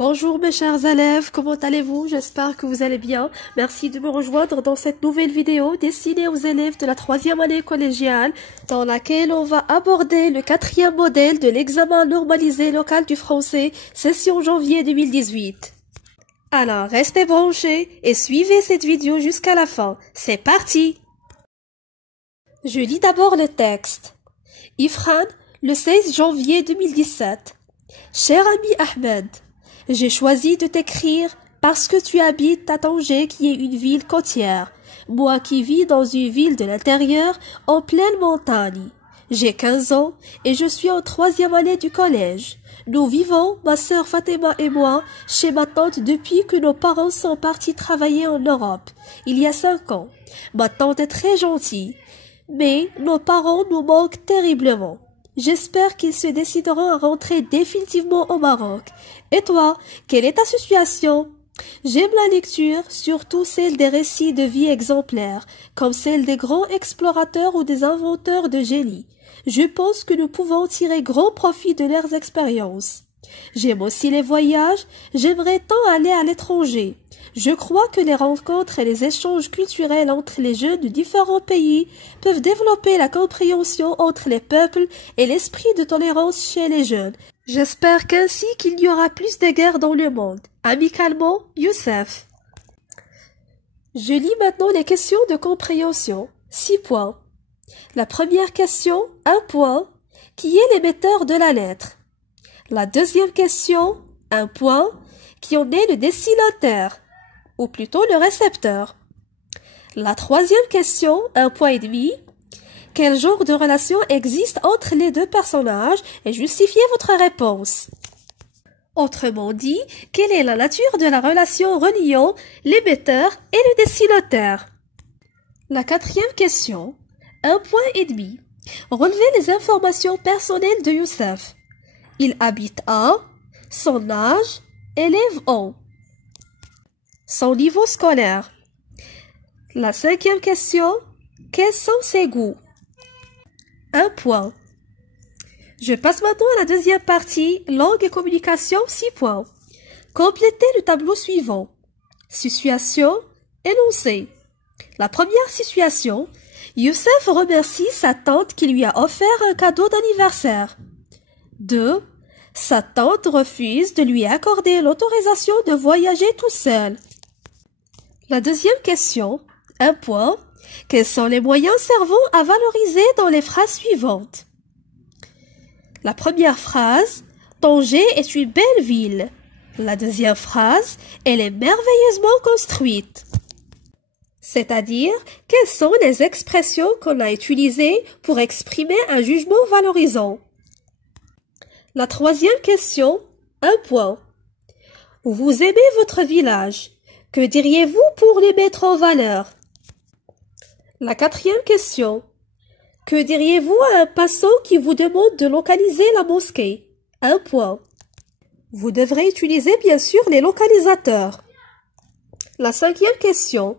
Bonjour mes chers élèves, comment allez-vous? J'espère que vous allez bien. Merci de me rejoindre dans cette nouvelle vidéo destinée aux élèves de la 3e année collégiale, dans laquelle on va aborder le 4e modèle de l'examen normalisé local du français, session janvier 2018. Alors, restez branchés et suivez cette vidéo jusqu'à la fin. C'est parti! Je lis d'abord le texte. Ifrane, le 16 janvier 2017. Cher ami Ahmed, j'ai choisi de t'écrire parce que tu habites à Tanger qui est une ville côtière, moi qui vis dans une ville de l'intérieur en pleine montagne. J'ai 15 ans et je suis en 3e année du collège. Nous vivons, ma sœur Fatima et moi, chez ma tante depuis que nos parents sont partis travailler en Europe, il y a 5 ans. Ma tante est très gentille, mais nos parents nous manquent terriblement. J'espère qu'ils se décideront à rentrer définitivement au Maroc. Et toi, quelle est ta situation? J'aime la lecture, surtout celle des récits de vie exemplaires, comme celle des grands explorateurs ou des inventeurs de génie. Je pense que nous pouvons tirer grand profit de leurs expériences. J'aime aussi les voyages, j'aimerais tant aller à l'étranger. Je crois que les rencontres et les échanges culturels entre les jeunes de différents pays peuvent développer la compréhension entre les peuples et l'esprit de tolérance chez les jeunes. J'espère qu'ainsi qu'il y aura plus de guerres dans le monde. Amicalement, Youssef. Je lis maintenant les questions de compréhension. 6 points. La première question, 1 point. Qui est l'émetteur de la lettre? La deuxième question, 1 point. Qui en est le destinataire? Ou plutôt le récepteur. La troisième question, 1 point et demi. Quel genre de relation existe entre les deux personnages et justifiez votre réponse. Autrement dit, quelle est la nature de la relation reliant l'émetteur et le destinataire? La quatrième question, 1 point et demi. Relevez les informations personnelles de Youssef. Il habite à, son âge, élève en. Son niveau scolaire. La 5e question, quels sont ses goûts? 1 point. Je passe maintenant à la deuxième partie, langue et communication, 6 points. Complétez le tableau suivant. Situation, énoncé. La première situation, Youssef remercie sa tante qui lui a offert un cadeau d'anniversaire. 2. Sa tante refuse de lui accorder l'autorisation de voyager tout seul. La deuxième question, 1 point. Quels sont les moyens servant à valoriser dans les phrases suivantes? La première phrase, Tanger est une belle ville. La deuxième phrase, elle est merveilleusement construite. C'est-à-dire, quelles sont les expressions qu'on a utilisées pour exprimer un jugement valorisant? La troisième question, 1 point. Vous aimez votre village. Que diriez-vous pour le mettre en valeur? La quatrième question. Que diriez-vous à un passant qui vous demande de localiser la mosquée? 1 point. Vous devrez utiliser bien sûr les localisateurs. La 5e question.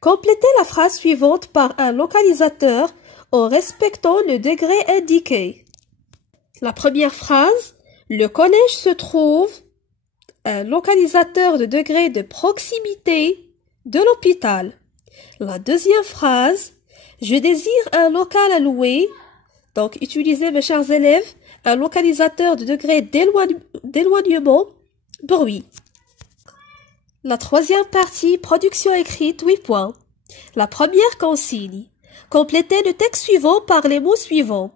Complétez la phrase suivante par un localisateur en respectant le degré indiqué. La première phrase. Le collège se trouve. Un localisateur de degré de proximité de l'hôpital. La deuxième phrase, je désire un local à louer. Donc, utilisez, mes chers élèves, un localisateur de degré d'éloignement, bruit. La troisième partie, production écrite, 8 points. La première consigne. Complétez le texte suivant par les mots suivants.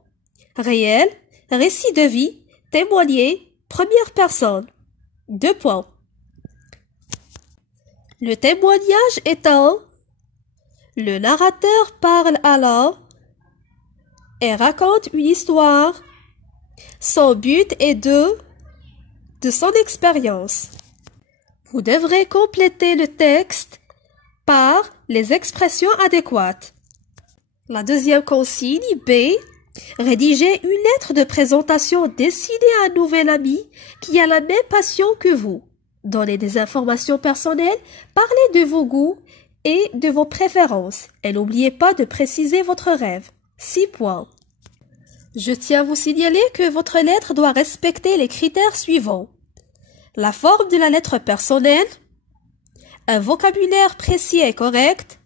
Réel, récit de vie, témoigner, première personne. 2 points. Le témoignage est un. Le narrateur parle alors et raconte une histoire. Son but est de son expérience. Vous devrez compléter le texte par les expressions adéquates. La deuxième consigne, B. Rédigez une lettre de présentation destinée à un nouvel ami qui a la même passion que vous. Donnez des informations personnelles, parlez de vos goûts et de vos préférences. Et n'oubliez pas de préciser votre rêve. 6 points. Je tiens à vous signaler que votre lettre doit respecter les critères suivants. la forme de la lettre personnelle, un vocabulaire précis et correct,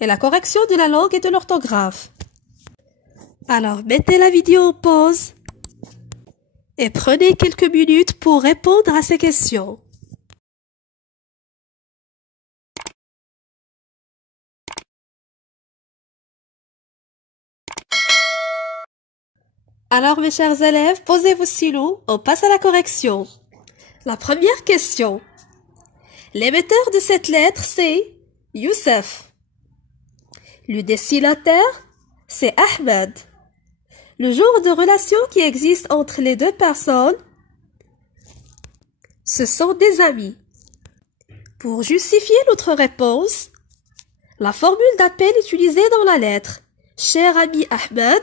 et la correction de la langue et de l'orthographe. Alors, mettez la vidéo en pause et prenez quelques minutes pour répondre à ces questions. Alors, mes chers élèves, posez vos stylos, on passe à la correction. La première question. L'émetteur de cette lettre, c'est Youssef. Le destinataire, c'est Ahmed. Le genre de relation qui existe entre les deux personnes, ce sont des amis. Pour justifier notre réponse, la formule d'appel utilisée dans la lettre « Cher ami Ahmed »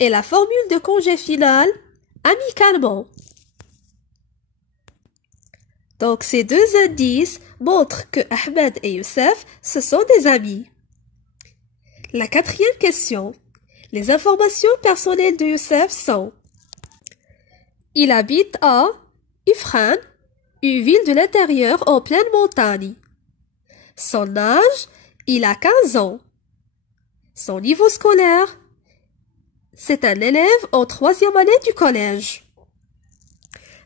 et la formule de congé final « amicalement ». Donc, ces deux indices montrent que Ahmed et Youssef, ce sont des amis. La quatrième question. Les informations personnelles de Youssef sont: il habite à Ifrane, une ville de l'intérieur en pleine montagne. Son âge, il a 15 ans. Son niveau scolaire, c'est un élève en 3e année du collège.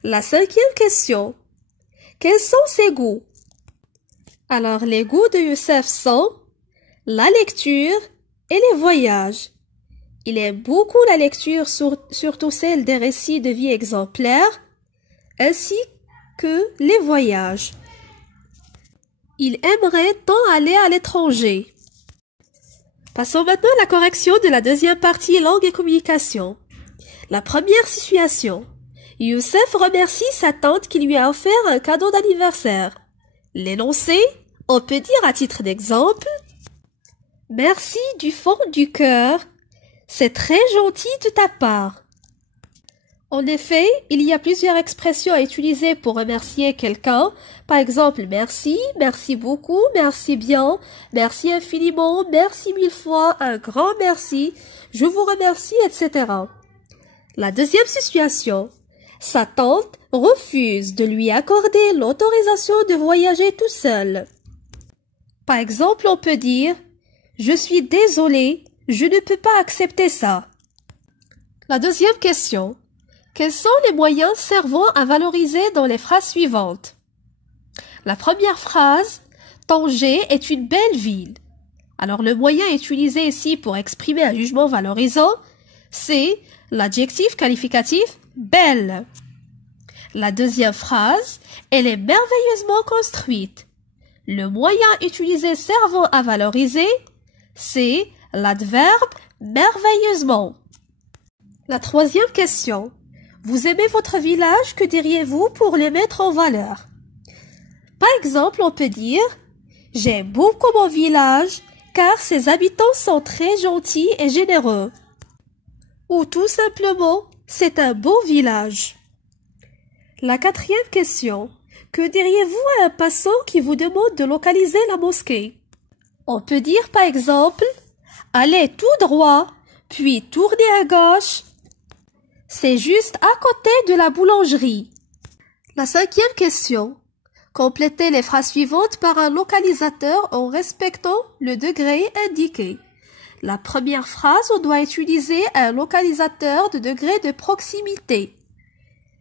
La cinquième question. Quels sont ses goûts? Alors, les goûts de Youssef sont la lecture et les voyages. Il aime beaucoup la lecture, surtout celle des récits de vie exemplaires, ainsi que les voyages. Il aimerait tant aller à l'étranger. Passons maintenant à la correction de la deuxième partie langue et communication. La première situation. Youssef remercie sa tante qui lui a offert un cadeau d'anniversaire. L'énoncé, on peut dire à titre d'exemple: merci du fond du cœur, c'est très gentil de ta part. En effet, il y a plusieurs expressions à utiliser pour remercier quelqu'un. Par exemple, merci, merci beaucoup, merci bien, merci infiniment, merci 1000 fois, un grand merci, je vous remercie, etc. La deuxième situation. Sa tante refuse de lui accorder l'autorisation de voyager tout seul. Par exemple, on peut dire « Je suis désolé, je ne peux pas accepter ça ». La deuxième question. Quels sont les moyens servant à valoriser dans les phrases suivantes? La première phrase, Tanger est une belle ville. Alors le moyen utilisé ici pour exprimer un jugement valorisant, c'est l'adjectif qualificatif belle. La deuxième phrase, elle est merveilleusement construite. Le moyen utilisé servant à valoriser, c'est l'adverbe merveilleusement. La troisième question. Vous aimez votre village, que diriez-vous pour le mettre en valeur? Par exemple, on peut dire « J'aime beaucoup mon village car ses habitants sont très gentils et généreux. » Ou tout simplement « C'est un beau village. » La quatrième question. Que diriez-vous à un passant qui vous demande de localiser la mosquée? On peut dire par exemple « Allez tout droit, puis tournez à gauche. C'est juste à côté de la boulangerie. » La cinquième question. Complétez les phrases suivantes par un localisateur en respectant le degré indiqué. La première phrase, on doit utiliser un localisateur de degré de proximité,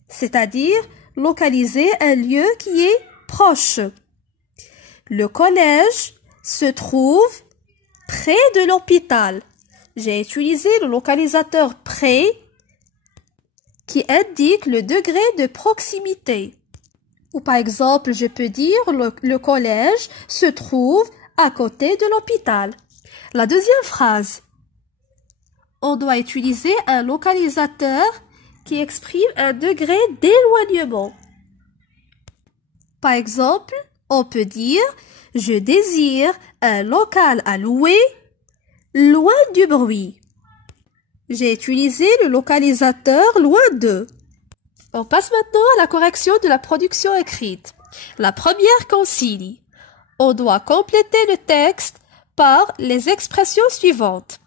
c'est-à-dire localiser un lieu qui est proche. Le collège se trouve près de l'hôpital. J'ai utilisé le localisateur près qui indique le degré de proximité. Ou par exemple, je peux dire le collège se trouve à côté de l'hôpital. La deuxième phrase, on doit utiliser un localisateur qui exprime un degré d'éloignement. Par exemple, on peut dire « Je désire un local à louer loin du bruit ». J'ai utilisé le localisateur « loin de ». On passe maintenant à la correction de la production écrite. La première consigne. On doit compléter le texte par les expressions suivantes.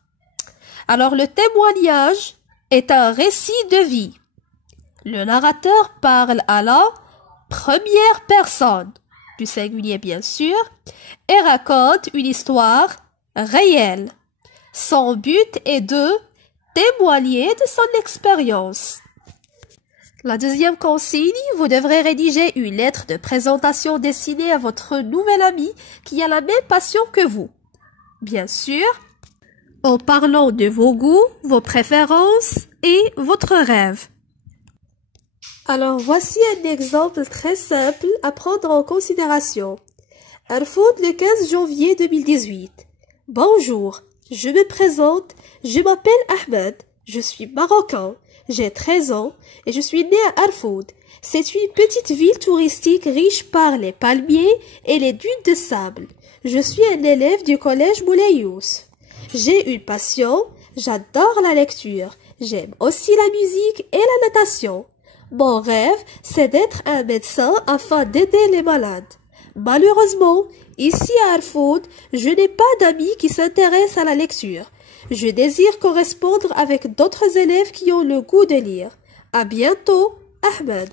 Alors, le témoignage est un récit de vie. Le narrateur parle à la première personne, du singulier bien sûr, et raconte une histoire réelle. Son but est de témoigner de son expérience. La deuxième consigne, vous devrez rédiger une lettre de présentation destinée à votre nouvel ami qui a la même passion que vous. Bien sûr, en parlant de vos goûts, vos préférences et votre rêve. Alors voici un exemple très simple à prendre en considération. Erfoud le 15 janvier 2018. Bonjour, je me présente, je m'appelle Ahmed, je suis marocain. J'ai 13 ans et je suis né à Erfoud. C'est une petite ville touristique riche par les palmiers et les dunes de sable. Je suis un élève du collège Moulay Youssef. J'ai une passion, j'adore la lecture. J'aime aussi la musique et la natation. Mon rêve, c'est d'être un médecin afin d'aider les malades. Malheureusement, ici à Erfoud, je n'ai pas d'amis qui s'intéressent à la lecture. Je désire correspondre avec d'autres élèves qui ont le goût de lire. À bientôt, Ahmed.